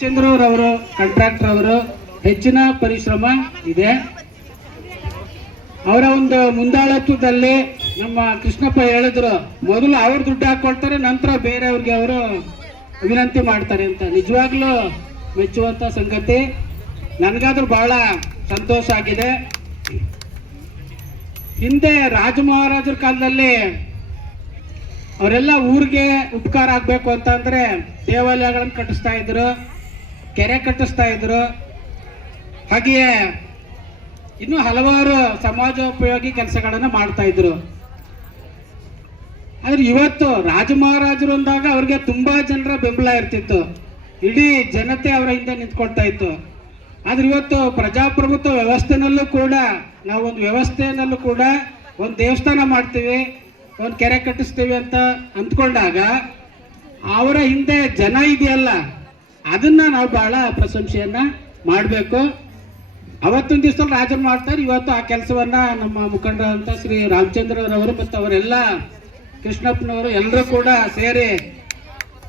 ಚಂದ್ರರವರು contractor ಅವರು ಹೆಚ್ಚಿನ ಪರಿಶ್ರಮ ಇದೆ. ಅವರ ಒಂದು ಮುಂದಾಳತ್ವದಲ್ಲಿ ನಮ್ಮ ಕೃಷ್ಣಪ್ಪ ಹೇಳಿದ್ರು, ಮೊದಲು ಅವ್ರು ದುಡ್ಡು ಹಾಕೊಳ್ತಾರೆ, ನಂತರ ಬೇರೆಯವ್ರಿಗೆ ಅವರು ವಿನಂತಿ ಮಾಡ್ತಾರೆ ಅಂತ. ನಿಜವಾಗ್ಲೂ ಮೆಚ್ಚುವಂತ ಸಂಗತಿ. ನನಗಾದ್ರೂ ಬಹಳ ಸಂತೋಷ ಆಗಿದೆ. ಹಿಂದೆ ರಾಜ ಮಹಾರಾಜರ ಕಾಲದಲ್ಲಿ ಅವರೆಲ್ಲ ಊರಿಗೆ ಉಪಕಾರ ಆಗ್ಬೇಕು ಅಂತ ಅಂದ್ರೆ ದೇವಾಲಯಗಳನ್ನು ಕಟ್ಟಿಸ್ತಾ ಇದ್ರು, ಕೆರೆ ಕಟ್ಟಿಸ್ತಾ ಇದ್ರು, ಹಾಗೆಯೇ ಇನ್ನು ಹಲವಾರು ಸಮಾಜೋಪಯೋಗಿ ಕೆಲಸಗಳನ್ನ ಮಾಡ್ತಾ ಇದ್ರು. ಆದ್ರೆ ಇವತ್ತು ರಾಜ ಮಹಾರಾಜರು ಅಂದಾಗ ಅವ್ರಿಗೆ ತುಂಬಾ ಜನರ ಬೆಂಬಲ ಇರ್ತಿತ್ತು, ಇಡೀ ಜನತೆ ಅವರ ಹಿಂದೆ ನಿಂತ್ಕೊಳ್ತಾ ಇತ್ತು. ಆದ್ರೆ ಇವತ್ತು ಪ್ರಜಾಪ್ರಭುತ್ವ ವ್ಯವಸ್ಥೆನಲ್ಲೂ ಕೂಡ ನಾವು ಒಂದು ವ್ಯವಸ್ಥೆಯಲ್ಲೂ ಕೂಡ ಒಂದು ದೇವಸ್ಥಾನ ಮಾಡ್ತೀವಿ, ಒಂದು ಕೆರೆ ಕಟ್ಟಿಸ್ತೀವಿ ಅಂತ ಅಂದ್ಕೊಂಡಾಗ ಅವರ ಹಿಂದೆ ಜನ ಇದೆಯಲ್ಲ, ಅದನ್ನ ನಾವು ಬಹಳ ಪ್ರಶಂಸೆಯನ್ನ ಮಾಡಬೇಕು. ಅವತ್ತೊಂದು ದಿವಸ ರಾಜರು ಮಾಡ್ತಾರೆ, ಇವತ್ತು ಆ ಕೆಲಸವನ್ನ ನಮ್ಮ ಮುಖಂಡರಂತ ಶ್ರೀ ರಾಮಚಂದ್ರರವರು ಮತ್ತು ಅವರೆಲ್ಲ ಕೃಷ್ಣಪ್ಪನವರು ಎಲ್ಲರೂ ಕೂಡ ಸೇರಿ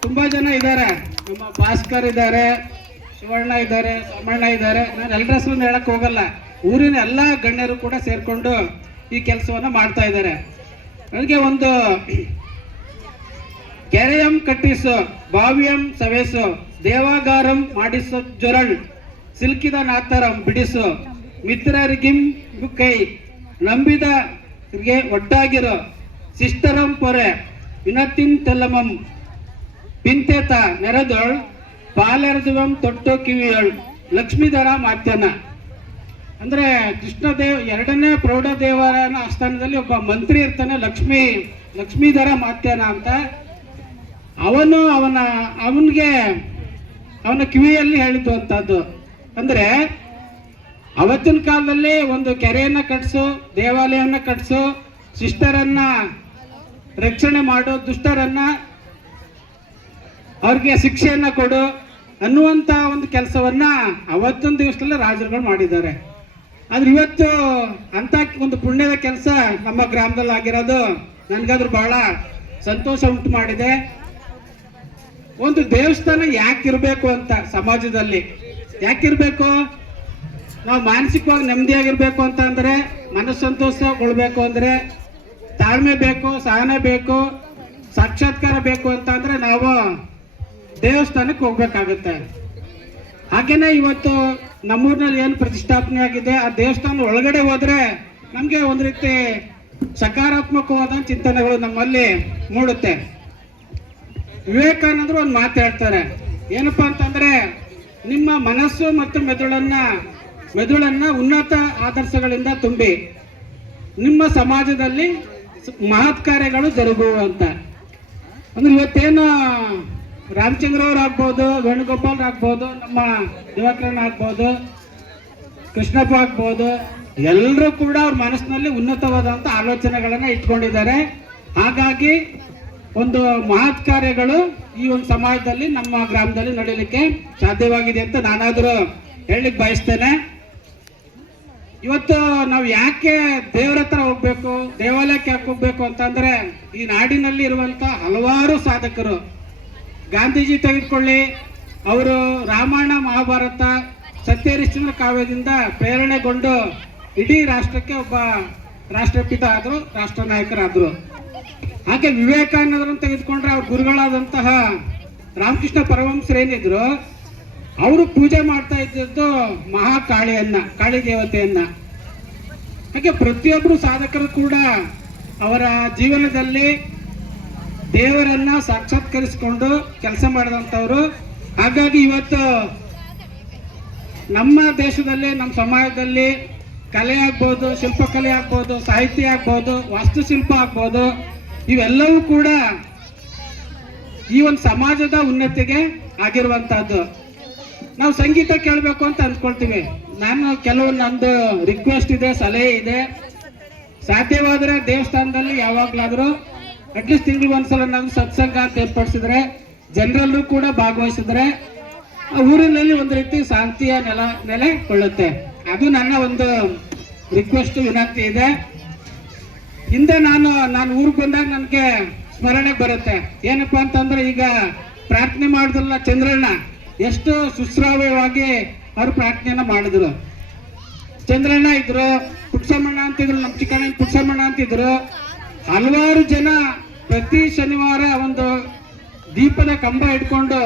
ತುಂಬಾ ಜನ ಇದ್ದಾರೆ. ನಮ್ಮ ಭಾಸ್ಕರ್ ಇದ್ದಾರೆ, ಶಿವಣ್ಣ ಇದ್ದಾರೆ, ಸೋಮಣ್ಣ ಇದ್ದಾರೆ. ನಾನು ಎಲ್ಲರ ಹೆಸರನ್ನು ಹೇಳಕ್ ಹೋಗಲ್ಲ. ಊರಿನ ಎಲ್ಲ ಗಣ್ಯರು ಕೂಡ ಸೇರ್ಕೊಂಡು ಈ ಕೆಲಸವನ್ನ ಮಾಡ್ತಾ ಇದ್ದಾರೆ. ನನಗೆ ಒಂದು ಕೆರೆಯಂ ಕಟ್ಟಿಸು, ಬಾವಿಯಂ ಸವೆಸು, ದೇವಾಗಾರಂ ಮಾಡಿಸು ಜೊರಳ್, ಸಿಲ್ಕಿದ ನಾತರಂ ಬಿಡಿಸು, ಮಿತ್ರರಿಗಿಂ ಕೈ, ನಂಬಿದರಿಗೆ ಒಟ್ಟಾಗಿರೋ, ಸಿಸ್ಟರಂ ಪೊರೆ, ವಿನತಿನ್ ತೆಲ್ಲಮಂ, ಪಿಂತೆತ ನೆರೆದೊಳ್, ಪಾಲೆರದುವಂ ತೊಟ್ಟು ಕಿವಿಯೊಳ್, ಲಕ್ಷ್ಮೀಧರ ಮಾತ್ಯನ. ಅಂದ್ರೆ ಕೃಷ್ಣದೇವ್ ಎರಡನೇ ಪ್ರೌಢ ದೇವರ ಆಸ್ಥಾನದಲ್ಲಿ ಒಬ್ಬ ಮಂತ್ರಿ ಇರ್ತಾನೆ, ಲಕ್ಷ್ಮೀಧರ ಮಾತ್ಯನ ಅಂತ. ಅವನಿಗೆ ಅವನ ಕಿವಿಯಲ್ಲಿ ಹೇಳಿದ್ದು ಅಂತದ್ದು. ಅಂದ್ರೆ ಅವತ್ತಿನ ಕಾಲದಲ್ಲಿ ಒಂದು ಕೆರೆಯನ್ನ ಕಟ್ಸು, ದೇವಾಲಯವನ್ನ ಕಟ್ಸು, ಶಿಷ್ಟರನ್ನ ರಕ್ಷಣೆ ಮಾಡು, ದುಷ್ಟರನ್ನ ಅವ್ರಿಗೆ ಶಿಕ್ಷೆಯನ್ನ ಕೊಡು ಅನ್ನುವಂತ ಒಂದು ಕೆಲಸವನ್ನ ಅವತ್ತೊಂದು ದಿವಸದಲ್ಲಿ ರಾಜರುಗಳು ಮಾಡಿದ್ದಾರೆ. ಆದ್ರೆ ಇವತ್ತು ಅಂತ ಒಂದು ಪುಣ್ಯದ ಕೆಲಸ ನಮ್ಮ ಗ್ರಾಮದಲ್ಲಿ ಆಗಿರೋದು ನನ್ಗಾದ್ರೂ ಬಹಳ ಸಂತೋಷ ಉಂಟು ಮಾಡಿದೆ. ಒಂದು ದೇವಸ್ಥಾನ ಯಾಕಿರ್ಬೇಕು ಅಂತ ಸಮಾಜದಲ್ಲಿ ಯಾಕಿರ್ಬೇಕು? ನಾವು ಮಾನಸಿಕವಾಗಿ ನೆಮ್ಮದಿಯಾಗಿರ್ಬೇಕು ಅಂತ ಅಂದ್ರೆ, ಮನಸ್ಸಂತೋಷಗೊಳ್ಬೇಕು ಅಂದ್ರೆ ತಾಳ್ಮೆ ಬೇಕು, ಸಹನೆ ಬೇಕು, ಸಾಕ್ಷಾತ್ಕಾರ ಬೇಕು ಅಂತ ಅಂದ್ರೆ ನಾವು ದೇವಸ್ಥಾನಕ್ಕೆ ಹೋಗ್ಬೇಕಾಗುತ್ತೆ. ಹಾಗೇನೆ ಇವತ್ತು ನಮ್ಮೂರಿನಲ್ಲಿ ಏನು ಪ್ರತಿಷ್ಠಾಪನೆ ಆಗಿದೆ, ಆ ದೇವಸ್ಥಾನ ಒಳಗಡೆ ಹೋದ್ರೆ ನಮ್ಗೆ ಒಂದು ರೀತಿ ಸಕಾರಾತ್ಮಕವಾದ ಚಿಂತನೆಗಳು ನಮ್ಮಲ್ಲಿ ಮೂಡುತ್ತೆ. ವಿವೇಕಾನಂದರು ಒಂದು ಮಾತು ಹೇಳ್ತಾರೆ, ಏನಪ್ಪಾ ಅಂತಂದ್ರೆ, ನಿಮ್ಮ ಮನಸ್ಸು ಮತ್ತು ಮೆದುಳನ್ನ ಉನ್ನತ ಆದರ್ಶಗಳಿಂದ ತುಂಬಿ ನಿಮ್ಮ ಸಮಾಜದಲ್ಲಿ ಮಹತ್ ಕಾರ್ಯಗಳು ಜರುಗುವಂತ. ಅಂದ್ರೆ ಇವತ್ತೇನು ರಾಮಚಂದ್ರವ್ರು ಆಗ್ಬೋದು, ವೇಣುಗೋಪಾಲ್ ಆಗ್ಬೋದು, ನಮ್ಮ ದಿವಾಕರಣ್ಣ ಆಗ್ಬೋದು, ಕೃಷ್ಣಪ್ಪ ಆಗ್ಬೋದು, ಎಲ್ಲರೂ ಕೂಡ ಅವ್ರ ಮನಸ್ಸಿನಲ್ಲಿ ಉನ್ನತವಾದಂತ ಆಲೋಚನೆಗಳನ್ನ ಇಟ್ಕೊಂಡಿದ್ದಾರೆ. ಹಾಗಾಗಿ ಒಂದು ಮಹತ್ ಕಾರ್ಯಗಳು ಈ ಒಂದು ಸಮಾಜದಲ್ಲಿ ನಮ್ಮ ಗ್ರಾಮದಲ್ಲಿ ನಡೀಲಿಕ್ಕೆ ಸಾಧ್ಯವಾಗಿದೆ ಅಂತ ನಾನಾದ್ರೂ ಹೇಳಲಿಕ್ಕೆ ಬಯಸ್ತೇನೆ. ಇವತ್ತು ನಾವು ಯಾಕೆ ದೇವರ ಹತ್ರ ಹೋಗ್ಬೇಕು, ದೇವಾಲಯಕ್ಕೆ ಯಾಕೆ ಹೋಗ್ಬೇಕು ಅಂತಂದ್ರೆ, ಈ ನಾಡಿನಲ್ಲಿ ಇರುವಂತ ಹಲವಾರು ಸಾಧಕರು, ಗಾಂಧೀಜಿ ತೆಗೆದುಕೊಳ್ಳಿ, ಅವರು ರಾಮಾಯಣ ಮಹಾಭಾರತ ಸತ್ಯಹರಿಶ್ಚಂದ್ರ ಕಾವ್ಯದಿಂದ ಪ್ರೇರಣೆಗೊಂಡು ಇಡೀ ರಾಷ್ಟ್ರಕ್ಕೆ ಒಬ್ಬ ರಾಷ್ಟ್ರಪಿತ ಆದ್ರು, ರಾಷ್ಟ್ರ ನಾಯಕರಾದ್ರು. ಹಾಗೆ ವಿವೇಕಾನಂದರನ್ನು ತೆಗೆದುಕೊಂಡ್ರೆ ಅವ್ರ ಗುರುಗಳಾದಂತಹ ರಾಮಕೃಷ್ಣ ಪರಮಹಂಸರೇನಿದ್ರು, ಅವರು ಪೂಜೆ ಮಾಡ್ತಾ ಇದ್ದದ್ದು ಮಹಾಕಾಳಿಯನ್ನ, ಕಾಳಿ ದೇವತೆಯನ್ನ. ಹಾಗೆ ಪ್ರತಿಯೊಬ್ಬರು ಸಾಧಕರು ಕೂಡ ಅವರ ಜೀವನದಲ್ಲಿ ದೇವರನ್ನ ಸಾಕ್ಷಾತ್ಕರಿಸಿಕೊಂಡು ಕೆಲಸ ಮಾಡಿದಂಥವ್ರು. ಹಾಗಾಗಿ ಇವತ್ತು ನಮ್ಮ ದೇಶದಲ್ಲಿ, ನಮ್ಮ ಸಮಾಜದಲ್ಲಿ ಕಲೆ ಆಗ್ಬೋದು, ಶಿಲ್ಪಕಲೆ ಆಗ್ಬೋದು, ಸಾಹಿತ್ಯ ಆಗ್ಬೋದು, ವಾಸ್ತುಶಿಲ್ಪ ಆಗ್ಬೋದು, ಇವೆಲ್ಲವೂ ಕೂಡ ಈ ಒಂದು ಸಮಾಜದ ಉನ್ನತಿಗೆ ಆಗಿರುವಂತಹದ್ದು. ನಾವು ಸಂಗೀತ ಕೇಳಬೇಕು ಅಂತ ಅಂದ್ಕೊಳ್ತೀವಿ. ನಾನು ನಂದು ರಿಕ್ವೆಸ್ಟ್ ಇದೆ, ಸಲಹೆ ಇದೆ, ಸಾಧ್ಯವಾದ್ರೆ ದೇವಸ್ಥಾನದಲ್ಲಿ ಯಾವಾಗ್ಲಾದ್ರೂ ಅಟ್ಲೀಸ್ಟ್ ತಿಂಗಳಿಗೆ ಒಂದ್ಸಲ ನಾವು ಸತ್ಸಂಗ ಅಂತ ಏರ್ಪಡಿಸಿದ್ರೆ, ಜನರಲ್ಲೂ ಕೂಡ ಭಾಗವಹಿಸಿದ್ರೆ ಊರಿನಲ್ಲಿ ಒಂದು ರೀತಿ ಶಾಂತಿಯ ನೆಲೆಗೊಳ್ಳುತ್ತೆ. ಅದು ನನ್ನ ಒಂದು ರಿಕ್ವೆಸ್ಟ್, ವಿನಂತಿ ಇದೆ. ಹಿಂದೆ ನಾನು ಊರಿಗೆ ಬಂದಾಗ ನನಗೆ ಸ್ಮರಣೆ ಬರುತ್ತೆ. ಏನಪ್ಪಾ ಅಂತಂದ್ರೆ, ಈಗ ಪ್ರಾರ್ಥನೆ ಮಾಡಿದ್ರಲ್ಲ ಚಂದ್ರಣ್ಣ, ಎಷ್ಟು ಸುಶ್ರಾವ್ಯವಾಗಿ ಅವರು ಪ್ರಾರ್ಥನೆಯನ್ನ ಮಾಡಿದ್ರು. ಚಂದ್ರಣ್ಣ ಇದ್ರು, ಪುಟ್ಸಮ್ಮಣ್ಣ ಅಂತಿದ್ರು, ನಮ್ಮ ಚಿಕ್ಕಣ್ಣ ಪುಟ್ಸಮ್ಮಣ್ಣ ಅಂತಿದ್ರು. ಹಲವಾರು ಜನ ಪ್ರತಿ ಶನಿವಾರ ಒಂದು ದೀಪದ ಕಂಬ ಇಟ್ಕೊಂಡು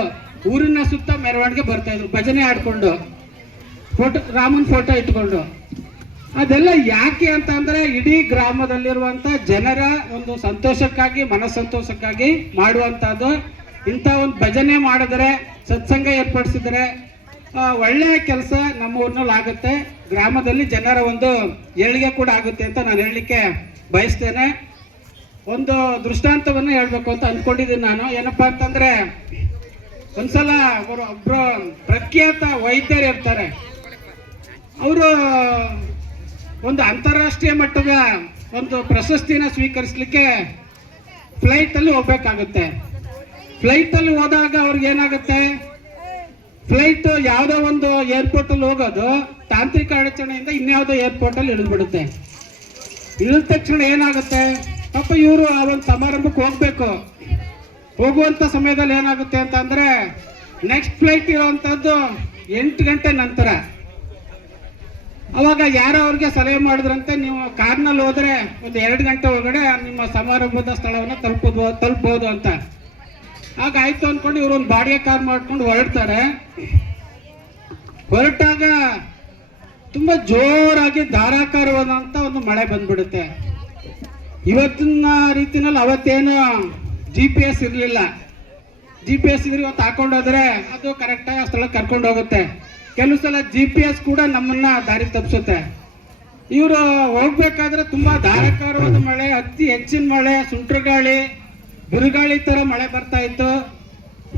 ಊರಿನ ಸುತ್ತ ಮೆರವಣಿಗೆ ಬರ್ತಾ ಇದ್ರು, ಭಜನೆ ಆಡ್ಕೊಂಡು, ರಾಮನ್ ಫೋಟೋ ಇಟ್ಕೊಂಡು. ಅದೆಲ್ಲ ಯಾಕೆ ಅಂತ ಅಂದ್ರೆ ಇಡೀ ಗ್ರಾಮದಲ್ಲಿರುವಂತ ಜನರ ಒಂದು ಸಂತೋಷಕ್ಕಾಗಿ, ಮನಸ್ಸಂತೋಷಕ್ಕಾಗಿ ಮಾಡುವಂತಹದ್ದು. ಇಂಥ ಒಂದು ಭಜನೆ ಮಾಡಿದ್ರೆ, ಸತ್ಸಂಗ ಏರ್ಪಡಿಸಿದ್ರೆ ಒಳ್ಳೆಯ ಕೆಲಸ ನಮ್ಮ ಊರಿನಲ್ಲಿ ಆಗುತ್ತೆ, ಗ್ರಾಮದಲ್ಲಿ ಜನರ ಒಂದು ಏಳಿಗೆ ಕೂಡ ಆಗುತ್ತೆ ಅಂತ ನಾನು ಹೇಳಲಿಕ್ಕೆ ಬಯಸ್ತೇನೆ. ಒಂದು ದೃಷ್ಟಾಂತವನ್ನು ಹೇಳ್ಬೇಕು ಅಂತ ಅಂದ್ಕೊಂಡಿದ್ದೀನಿ ನಾನು. ಏನಪ್ಪಾ ಅಂತಂದ್ರೆ, ಒಂದ್ಸಲ ಒಬ್ರು ಪ್ರಖ್ಯಾತ ವೈದ್ಯರು ಇರ್ತಾರೆ. ಅವರು ಒಂದು ಅಂತಾರಾಷ್ಟ್ರೀಯ ಮಟ್ಟದ ಒಂದು ಪ್ರಶಸ್ತಿನ ಸ್ವೀಕರಿಸಲಿಕ್ಕೆ ಫ್ಲೈಟಲ್ಲಿ ಹೋಗ್ಬೇಕಾಗುತ್ತೆ. ಫ್ಲೈಟಲ್ಲಿ ಹೋದಾಗ ಅವ್ರಿಗೆ ಏನಾಗುತ್ತೆ, ಫ್ಲೈಟ್ ಯಾವುದೋ ಒಂದು ಏರ್ಪೋರ್ಟಲ್ಲಿ ಹೋಗೋದು ತಾಂತ್ರಿಕ ಅಡಚಣೆಯಿಂದ ಇನ್ಯಾವುದೋ ಏರ್ಪೋರ್ಟಲ್ಲಿ ಇಳಿದ್ಬಿಡುತ್ತೆ. ಇಳಿದ ತಕ್ಷಣ ಏನಾಗುತ್ತೆ, ಪಾಪ ಇವರು ಆ ಒಂದು ಸಮಾರಂಭಕ್ಕೆ ಹೋಗ್ಬೇಕು. ಹೋಗುವಂಥ ಸಮಯದಲ್ಲಿ ಏನಾಗುತ್ತೆ ಅಂತ ಅಂದರೆ, ನೆಕ್ಸ್ಟ್ ಫ್ಲೈಟ್ ಇರೋವಂಥದ್ದು 8 ಗಂಟೆ ನಂತರ. ಅವಾಗ ಯಾರೋ ಅವ್ರಿಗೆ ಸಲಹೆ ಮಾಡಿದ್ರಂತೆ, ನೀವು ಕಾರ್ನಲ್ಲಿ ಹೋದರೆ ಒಂದು 2 ಗಂಟೆ ಒಳಗಡೆ ನಿಮ್ಮ ಸಮಾರಂಭದ ಸ್ಥಳವನ್ನು ತಲುಪಬಹುದು ಅಂತ. ಆಗ ಆಯ್ತು ಅಂದ್ಕೊಂಡು ಇವರು ಒಂದು ಬಾಡಿಗೆ ಕಾರ್ ಮಾಡ್ಕೊಂಡು ಹೊರಡ್ತಾರೆ. ಹೊರಟಾಗ ತುಂಬ ಜೋರಾಗಿ ಧಾರಾಕಾರವಾದಂಥ ಒಂದು ಮಳೆ ಬಂದ್ಬಿಡುತ್ತೆ. ಇವತ್ತಿನ ರೀತಿನಲ್ಲಿ ಅವತ್ತೇನು GPS ಇರಲಿಲ್ಲ. GPS ಇದ್ರೆ ಇವತ್ತು ಹಾಕೊಂಡೋದ್ರೆ ಅದು ಕರೆಕ್ಟಾಗಿ ಆ ಸ್ಥಳಕ್ಕೆ ಕರ್ಕೊಂಡು ಹೋಗುತ್ತೆ. ಕೆಲವು ಸಲ GPS ಕೂಡ ನಮ್ಮನ್ನ ದಾರಿ ತಪ್ಪಿಸುತ್ತೆ. ಇವರು ಹೋಗ್ಬೇಕಾದ್ರೆ ತುಂಬಾ ಧಾರಾಕಾರವಾದ ಮಳೆ, ಅತಿ ಹೆಚ್ಚಿನ ಮಳೆ, ಸುಂಟ್ರಗಾಳಿ, ಬಿರುಗಾಳಿ ತರ ಮಳೆ ಬರ್ತಾ ಇತ್ತು.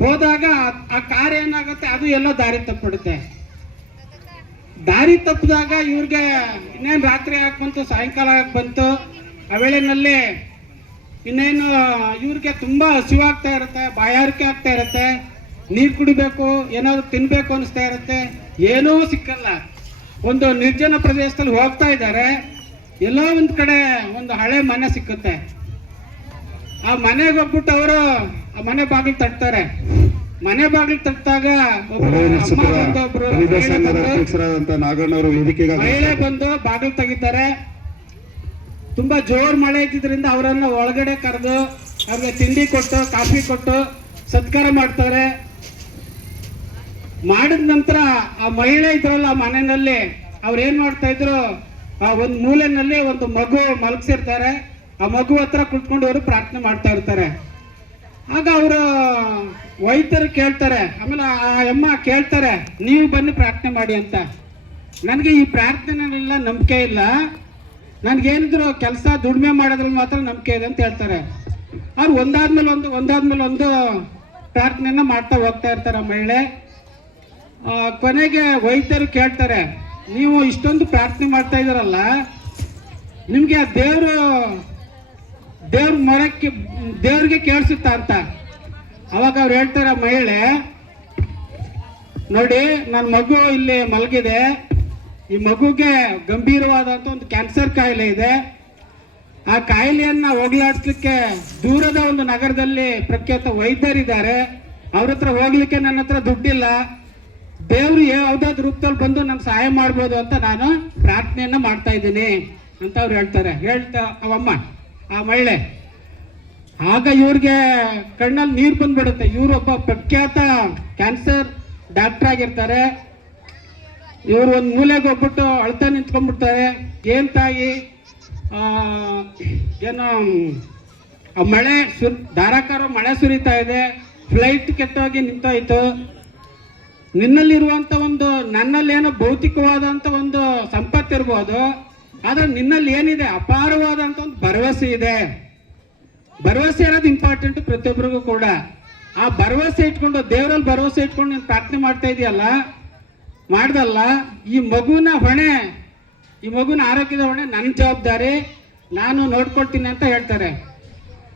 ಹೋದಾಗ ಆ ಕಾರ್ ಏನಾಗುತ್ತೆ, ಅದು ಎಲ್ಲೋ ದಾರಿ ತಪ್ಪಿಬಿಡುತ್ತೆ. ದಾರಿ ತಪ್ಪಿದಾಗ ಇವ್ರಿಗೆ ಇನ್ನೇನು ರಾತ್ರಿ ಆಗಿ ಬಂತು, ಸಾಯಂಕಾಲ ಆಗಿ ಬಂತು. ಆ ವೇಳೆನಲ್ಲಿ ಇನ್ನೇನು ಇವ್ರಿಗೆ ತುಂಬಾ ಹಸಿವಾಗ್ತಾ ಇರುತ್ತೆ, ಬಾಯಾರಿಕೆ ಆಗ್ತಾ ಇರುತ್ತೆ, ನೀರು ಕುಡಿಬೇಕು, ಏನಾದ್ರು ತಿನ್ಬೇಕು ಅನಿಸ್ತಾ ಇರುತ್ತೆ. ಏನೂ ಸಿಕ್ಕಲ್ಲ. ಒಂದು ನಿರ್ಜನ ಪ್ರದೇಶದಲ್ಲಿ ಹೋಗ್ತಾ ಇದ್ದಾರೆ. ಎಲ್ಲೋ ಒಂದ್ ಕಡೆ ಒಂದು ಹಳೆ ಮನೆ ಸಿಕ್ಕುತ್ತೆ. ಆ ಮನೆಗೆ ಹೋಗ್ಬಿಟ್ಟು ಅವರು ಆ ಮನೆ ಬಾಗಿಲು ತಟ್ತಾರೆ. ಮನೆ ಬಾಗಿಲು ತಟ್ಟಾಗ ಮಹಿಳೆ ಬಂದು ಬಾಗಿಲು ತೆಗಿತಾರೆ. ತುಂಬಾ ಜೋರ್ ಮಳೆ ಇದ್ದಿದ್ರಿಂದ ಅವರನ್ನ ಒಳಗಡೆ ಕರೆದು ಅವ್ರಿಗೆ ತಿಂಡಿ ಕೊಟ್ಟು, ಕಾಫಿ ಕೊಟ್ಟು ಸತ್ಕಾರ ಮಾಡ್ತಾರೆ. ಮಾಡಿದ ನಂತರ ಆ ಮಹಿಳೆ ಇದ್ರಲ್ಲ ಆ ಮನೆಯಲ್ಲಿ ಅವ್ರು ಏನ್ ಮಾಡ್ತಾ ಇದ್ರು, ಆ ಒಂದು ಮೂಲೆನಲ್ಲಿ ಒಂದು ಮಗು ಮಲಗಿಸಿರ್ತಾರೆ. ಆ ಮಗು ಹತ್ರ ಕುತ್ಕೊಂಡು ಅವರು ಪ್ರಾರ್ಥನೆ ಮಾಡ್ತಾ ಇರ್ತಾರೆ. ಆಗ ಅವರು ವೈದ್ಯರು ಕೇಳ್ತಾರೆ, ಆಮೇಲೆ ಆ ಅಮ್ಮ ಕೇಳ್ತಾರೆ, ನೀವು ಬನ್ನಿ ಪ್ರಾರ್ಥನೆ ಮಾಡಿ ಅಂತ. ನನಗೆ ಈ ಪ್ರಾರ್ಥನೆನೆಲ್ಲ ನಂಬಿಕೆ ಇಲ್ಲ, ನನ್ಗೇನಿದ್ರು ಕೆಲಸ ದುಡಿಮೆ ಮಾಡೋದ್ರಲ್ಲಿ ಮಾತ್ರ ನಂಬಿಕೆ ಇದೆ ಅಂತ ಹೇಳ್ತಾರೆ. ಅವ್ರು ಒಂದಾದ್ಮೇಲೆ ಒಂದು ಪ್ರಾರ್ಥನೆಯನ್ನ ಮಾಡ್ತಾ ಹೋಗ್ತಾ ಇರ್ತಾರೆ ಆ ಮಹಿಳೆ. ಕೊನೆಗೆ ವೈದ್ಯರು ಕೇಳ್ತಾರೆ, ನೀವು ಇಷ್ಟೊಂದು ಪ್ರಾರ್ಥನೆ ಮಾಡ್ತಾ ಇದ್ದೀರಲ್ಲ, ನಿಮ್ಗೆ ಆ ದೇವ್ರಿಗೆ ಕೇಳಿಸುತ್ತಾ ಅಂತ. ಅವಾಗ ಅವ್ರು ಹೇಳ್ತಾರೆ, ಮಹಿಳೆ ನೋಡಿ, ನನ್ನ ಮಗು ಇಲ್ಲಿ ಮಲಗಿದೆ, ಈ ಮಗುಗೆ ಗಂಭೀರವಾದಂತ ಒಂದು ಕ್ಯಾನ್ಸರ್ ಕಾಯಿಲೆ ಇದೆ. ಆ ಕಾಯಿಲೆಯನ್ನ ಹೋಗ್ಲಾಡಿಸ್ಲಿಕ್ಕೆ ದೂರದ ಒಂದು ನಗರದಲ್ಲಿ ಪ್ರಖ್ಯಾತ ವೈದ್ಯರಿದ್ದಾರೆ. ಅವ್ರ ಹತ್ರ ಹೋಗ್ಲಿಕ್ಕೆ ನನ್ನ ಹತ್ರ ದುಡ್ಡಿಲ್ಲ. ದೇವ್ರು ಯಾವ್ದಾದ್ರು ರೂಪದಲ್ಲಿ ಬಂದು ನನ್ಗೆ ಸಹಾಯ ಮಾಡ್ಬೋದು ಅಂತ ನಾನು ಪ್ರಾರ್ಥನೆಯನ್ನ ಮಾಡ್ತಾ ಇದ್ದೀನಿ ಅಂತ ಅವ್ರು ಹೇಳ್ತಾರೆ. ಅವಮ್ಮ ಆ ಮಹಿಳೆ, ಆಗ ಇವ್ರಿಗೆ ಕಣ್ಣಲ್ಲಿ ನೀರು ಬಂದ್ಬಿಡುತ್ತೆ. ಇವರೊಬ್ಬ ಪ್ರಖ್ಯಾತ ಕ್ಯಾನ್ಸರ್ ಡಾಕ್ಟರ್ ಆಗಿರ್ತಾರೆ. ಇವರು ಒಂದು ಮೂಲೆಗೆ ಹೋಗ್ಬಿಟ್ಟು ಅಳ್ತಾ ನಿಂತ್ಕೊಂಡ್ಬಿಡ್ತಾರೆ. ಏನ್ ತಾಯಿ, ಏನು ಆ ಮಳೆ ಧಾರಾಕಾರ ಮಳೆ ಸುರಿತಾ ಇದೆ, ಫ್ಲೈಟ್ ಕೆಟ್ಟೋಗಿ ನಿಂತೋಯ್ತು. ನಿನ್ನಲ್ಲಿರುವಂತ ಒಂದು, ನನ್ನಲ್ಲಿ ಏನೋ ಭೌತಿಕವಾದಂತ ಒಂದು ಸಂಪತ್ತು ಇರ್ಬೋದು, ಆದ್ರೆ ನಿನ್ನಲ್ಲಿ ಏನಿದೆ, ಅಪಾರವಾದಂತ ಒಂದು ಭರವಸೆ ಇದೆ. ಭರವಸೆ ಅನ್ನೋದು ಇಂಪಾರ್ಟೆಂಟ್ ಪ್ರತಿಯೊಬ್ಬರಿಗೂ ಕೂಡ. ಆ ಭರವಸೆ ಇಟ್ಕೊಂಡು, ದೇವರಲ್ಲಿ ಭರವಸೆ ಇಟ್ಕೊಂಡು ನೀನು ಪ್ರಾರ್ಥನೆ ಮಾಡ್ತಾ ಇದೆಯಲ್ಲ, ಮಾಡ್ದಲ್ಲ, ಈ ಮಗುವಿನ ಆರೋಗ್ಯದ ಹೊಣೆ ನನ್ನ ಜವಾಬ್ದಾರಿ, ನಾನು ನೋಡ್ಕೊಳ್ತೀನಿ ಅಂತ ಹೇಳ್ತಾರೆ.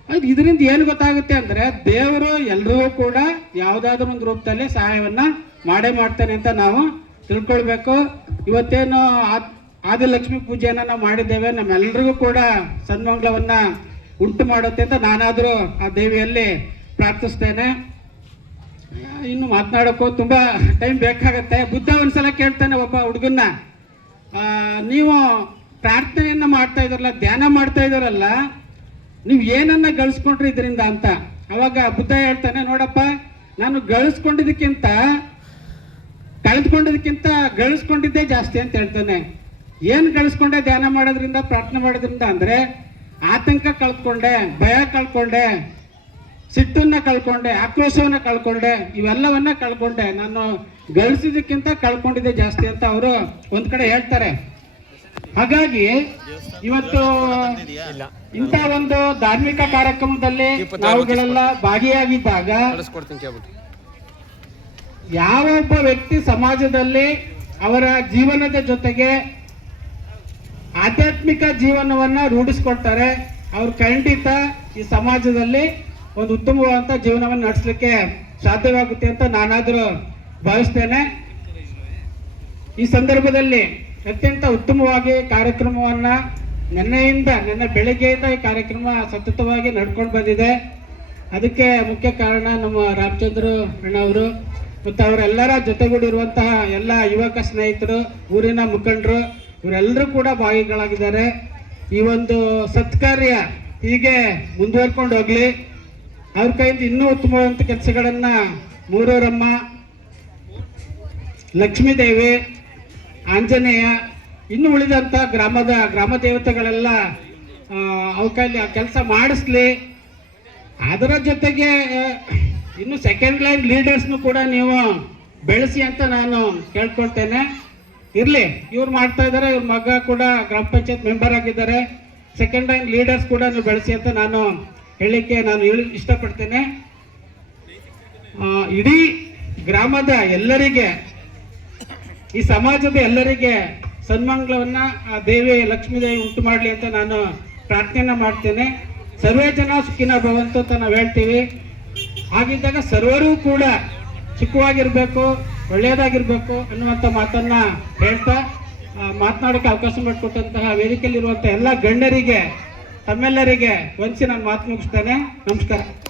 ಅದು ಇದರಿಂದ ಏನು ಗೊತ್ತಾಗುತ್ತೆ ಅಂದ್ರೆ, ದೇವರು ಎಲ್ರಿಗೂ ಕೂಡ ಯಾವುದಾದ್ರೂ ಒಂದು ರೂಪದಲ್ಲಿ ಸಹಾಯವನ್ನ ಮಾಡೇ ಮಾಡ್ತಾನೆ ಅಂತ ನಾವು ತಿಳ್ಕೊಳ್ಬೇಕು. ಇವತ್ತೇನು ಆದಿಲಕ್ಷ್ಮಿ ಪೂಜೆಯನ್ನ ನಾವು ಮಾಡಿದ್ದೇವೆ, ನಮ್ಮೆಲ್ಲರಿಗೂ ಕೂಡ ಸನ್ಮಂಗಳವನ್ನ ಉಂಟು ಮಾಡುತ್ತೆ ಅಂತ ನಾನಾದರೂ ಆ ದೇವಿಯಲ್ಲಿ ಪ್ರಾರ್ಥಿಸ್ತೇನೆ. ಇನ್ನು ಮಾತನಾಡೋಕ್ಕೂ ತುಂಬ ಟೈಮ್ ಬೇಕಾಗತ್ತೆ. ಬುದ್ಧ ಒಂದ್ಸಲ ಕೇಳ್ತಾನೆ ಒಬ್ಬ ಹುಡುಗನ್ನ, ನೀವು ಪ್ರಾರ್ಥನೆಯನ್ನ ಮಾಡ್ತಾ ಇದಾರಲ್ಲ, ಧ್ಯಾನ ಮಾಡ್ತಾ ಇದಾರಲ್ಲ, ನೀವು ಏನನ್ನ ಗಳಿಸ್ಕೊಂಡ್ರಿ ಇದರಿಂದ ಅಂತ. ಅವಾಗ ಬುದ್ಧ ಹೇಳ್ತಾನೆ, ನೋಡಪ್ಪ, ನಾನು ಗಳಿಸ್ಕೊಂಡಿದ್ದಕ್ಕಿಂತ ಕಳೆದುಕೊಂಡಿದ್ದಕ್ಕಿಂತ ಗಳಿಸ್ಕೊಂಡಿದ್ದೇ ಜಾಸ್ತಿ ಅಂತ ಹೇಳ್ತಾನೆ. ಏನು ಗಳಿಸ್ಕೊಂಡೆ ಧ್ಯಾನ ಮಾಡೋದ್ರಿಂದ, ಪ್ರಾರ್ಥನೆ ಮಾಡೋದ್ರಿಂದ ಅಂದರೆ ಆತಂಕ ಕಳ್ಕೊಂಡೆ, ಭಯ ಕಳ್ಕೊಂಡೆ, ಸಿಟ್ಟನ್ನ ಕಳ್ಕೊಂಡೆ, ಆಕ್ರೋಶವನ್ನ ಕಳ್ಕೊಂಡೆ, ಇವೆಲ್ಲವನ್ನ ಕಳ್ಕೊಂಡೆ. ನಾನು ಗಳಿಸಿದಕ್ಕಿಂತ ಕಳ್ಕೊಂಡಿದ್ದೆ ಜಾಸ್ತಿ ಅಂತ ಅವರು ಒಂದ್ ಕಡೆ ಹೇಳ್ತಾರೆ. ಹಾಗಾಗಿ ಇವತ್ತು ಇಂಥ ಒಂದು ಧಾರ್ಮಿಕ ಕಾರ್ಯಕ್ರಮದಲ್ಲಿ ನಾವುಗಳೆಲ್ಲ ಭಾಗಿಯಾಗಿದ್ದಾಗ ಯಾವ ಒಬ್ಬ ವ್ಯಕ್ತಿ ಸಮಾಜದಲ್ಲಿ ಅವರ ಜೀವನದ ಜೊತೆಗೆ ಆಧ್ಯಾತ್ಮಿಕ ಜೀವನವನ್ನ ರೂಢಿಸ್ಕೊಳ್ತಾರೆ, ಅವ್ರು ಖಂಡಿತ ಈ ಸಮಾಜದಲ್ಲಿ ಒಂದು ಉತ್ತಮವಾದಂಥ ಜೀವನವನ್ನು ನಡೆಸಲಿಕ್ಕೆ ಸಾಧ್ಯವಾಗುತ್ತೆ ಅಂತ ನಾನಾದರೂ ಭಾವಿಸ್ತೇನೆ. ಈ ಸಂದರ್ಭದಲ್ಲಿ ಅತ್ಯಂತ ಉತ್ತಮವಾಗಿ ಕಾರ್ಯಕ್ರಮವನ್ನ ನಿನ್ನೆ ಬೆಳಗ್ಗೆಯಿಂದ ಈ ಕಾರ್ಯಕ್ರಮ ಸತತವಾಗಿ ನಡ್ಕೊಂಡು ಬಂದಿದೆ. ಅದಕ್ಕೆ ಮುಖ್ಯ ಕಾರಣ ನಮ್ಮ ರಾಮಚಂದ್ರ ಅಣ್ಣವರು ಮತ್ತು ಅವರೆಲ್ಲರ ಜೊತೆಗೂಡಿರುವಂತಹ ಎಲ್ಲ ಯುವಕ ಸ್ನೇಹಿತರು, ಊರಿನ ಮುಖಂಡರು, ಇವರೆಲ್ಲರೂ ಕೂಡ ಭಾಗಿಗಳಾಗಿದ್ದಾರೆ. ಈ ಒಂದು ಸತ್ಕಾರ್ಯ ಹೀಗೆ ಮುಂದುವರ್ಕೊಂಡು ಹೋಗ್ಲಿ. ಅವ್ರ ಕೈಯಿಂದ ಇನ್ನೂ ಉತ್ತಮವಾದಂಥ ಕೆಲಸಗಳನ್ನ ಮೂರೂರಮ್ಮ, ಲಕ್ಷ್ಮೀದೇವಿ, ಆಂಜನೇಯ, ಇನ್ನು ಉಳಿದಂಥ ಗ್ರಾಮ ದೇವತೆಗಳೆಲ್ಲ ಅವ್ರ ಕೈಲಿ ಆ ಕೆಲಸ ಮಾಡಿಸ್ಲಿ. ಅದರ ಜೊತೆಗೆ ಇನ್ನು ಸೆಕೆಂಡ್ ಲೈನ್ ಲೀಡರ್ಸ್ನು ಕೂಡ ನೀವು ಬೆಳೆಸಿ ಅಂತ ನಾನು ಕೇಳ್ಕೊಳ್ತೇನೆ. ಇರಲಿ, ಇವ್ರು ಮಾಡ್ತಾ ಇದ್ದಾರೆ, ಇವ್ರ ಮಗ ಕೂಡ ಗ್ರಾಮ ಪಂಚಾಯತ್ ಮೆಂಬರ್ ಆಗಿದ್ದಾರೆ. ಸೆಕೆಂಡ್ ಲೈನ್ ಲೀಡರ್ಸ್ ಕೂಡ ನೀವು ಬೆಳೆಸಿ ಅಂತ ನಾನು ಹೇಳಲಿಕ್ಕೆ ಇಷ್ಟಪಡ್ತೇನೆ. ಇಡೀ ಗ್ರಾಮದ ಎಲ್ಲರಿಗೆ, ಈ ಸಮಾಜದ ಎಲ್ಲರಿಗೆ ಸನ್ಮಂಗಳವನ್ನ ಆ ದೇವಿ ಲಕ್ಷ್ಮೀದೇವಿ ಉಂಟು ಮಾಡಲಿ ಅಂತ ನಾನು ಪ್ರಾರ್ಥನೆಯನ್ನ ಮಾಡ್ತೇನೆ. ಸರ್ವೇ ಜನ ಸುಖಿನ ಭವಂತು ಅಂತ ನಾವು ಹೇಳ್ತೀವಿ. ಹಾಗಿದ್ದಾಗ ಸರ್ವರೂ ಕೂಡ ಸುಖವಾಗಿರ್ಬೇಕು, ಒಳ್ಳೆಯದಾಗಿರ್ಬೇಕು ಅನ್ನುವಂಥ ಮಾತನ್ನ ಹೇಳ್ತಾ ಮಾತನಾಡೋಕ್ಕೆ ಅವಕಾಶ ಮಾಡಿಕೊಟ್ಟಂತಹ ವೇದಿಕೆಯಲ್ಲಿರುವಂಥ ಎಲ್ಲ ಗಣ್ಯರಿಗೆ, ತಮ್ಮೆಲ್ಲರಿಗೆ ವಂಚಿ ನಾನು ಮಾತು ಮುಗಿಸ್ತೇನೆ. ನಮಸ್ಕಾರ.